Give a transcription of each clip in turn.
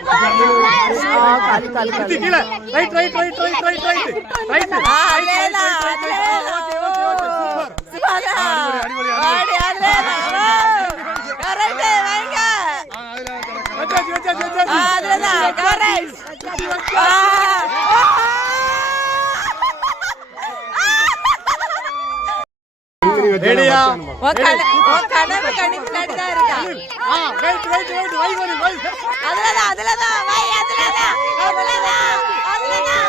காலு காலு காலு கீழே right right right right right right right ஆ, அதேதான், அதேதான். ஓகே ஓகே ஓகே சூப்பர் சிவாதா. அடிபொலி, வாடி, அதேதான். வா. correct, வாங்க. வச்சாச்சு வச்சாச்சு ஆ, வச்சாச்சு அதேதான், correct. ஆ. ரெடியா உன் கன- உன் கனவு கண்ணி பின்னாடி தான் இருக்கா. ஆ ரைட் ரைட் ரைட் வை வை வை அதுலதான், அதுலதான், அதுலதான், அதுலதான்.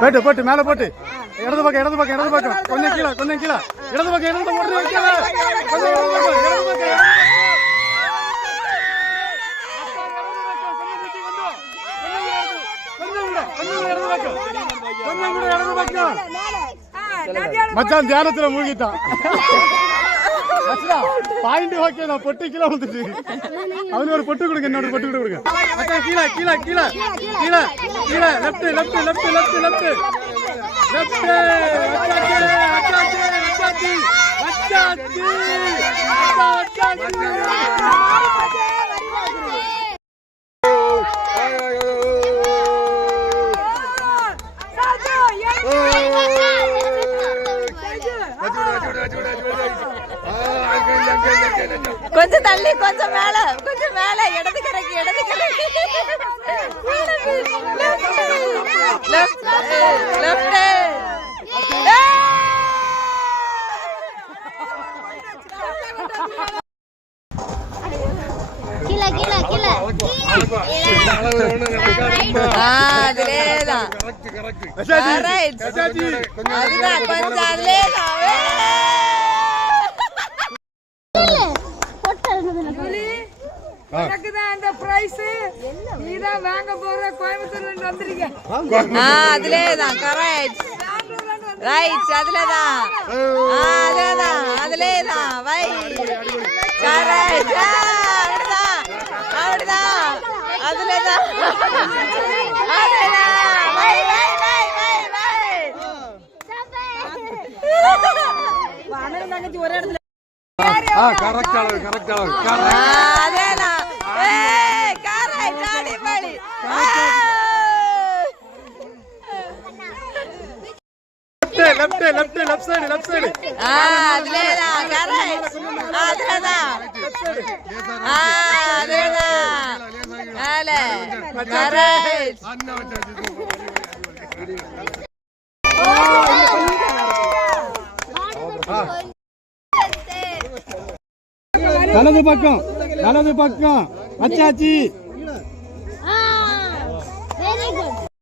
போட்டு போட்டு மேல போட்டு. இடது பக்கம் இடது பக்கம் இடது பக்கம். கொஞ்சம் கீழே கொஞ்சம் கீழே. இடது பக்கம் இடது பக்கம் உடனே கீழே கொஞ்சம் இடது பக்கம் இடது பக்கம் இடது பக்கம். கொஞ்சம் கூட, கொஞ்சம் கூட இடது பக்கம். கொஞ்சம் கூட இடது பக்கம். மச்சான் தியானத்துல மூழ்கிட்டான். பாயிண்ட் ஓகே நான் பொட்டு கீழே வந்துட்டு அவனு ஒரு பொட்டு கொடுங்க இன்னொரு பொட்டு கூட கொடுங்க. மச்சான் கீழே கீழே கீழே. கீழே கீழே. Left left left left left. Left. கொஞ்சம் தள்ளி கொஞ்சம் மேல கொஞ்சம் மேல இடது கரைக்கு இடது கரைக்கு அதுலேதான். அதுதான் கொஞ்சம் அதுலேதான் உனக்கு தான் அந்த பிரைஸ் நீ தான் வாங்க போற கோயம்புத்தூர்ல இருந்து வந்திருக்க ஆ அதுலேதான் கரெக்ட் ரைட் அதுலதான் ஆ அதுலதான் அதுலேதான் வை கரெக்ட் அப்படிதான் அப்படிதான் அதுலதான் அதுலதான் வை வை வை வை வை அண்ணன் தங்கச்சி ஒரே இடத்துல. கரெக்ட் அளவு கரெக்ட் அளவு ஆ, அதேதான் ஏய் correct அடிப்படி left left left side left side ஆ அதுலேதான் கரெக்ட் அதுலதான் ஆ அதுலதான் மேல கரெக்ட் வலது பக்கம் வலது பக்கம் வச்சாச்சு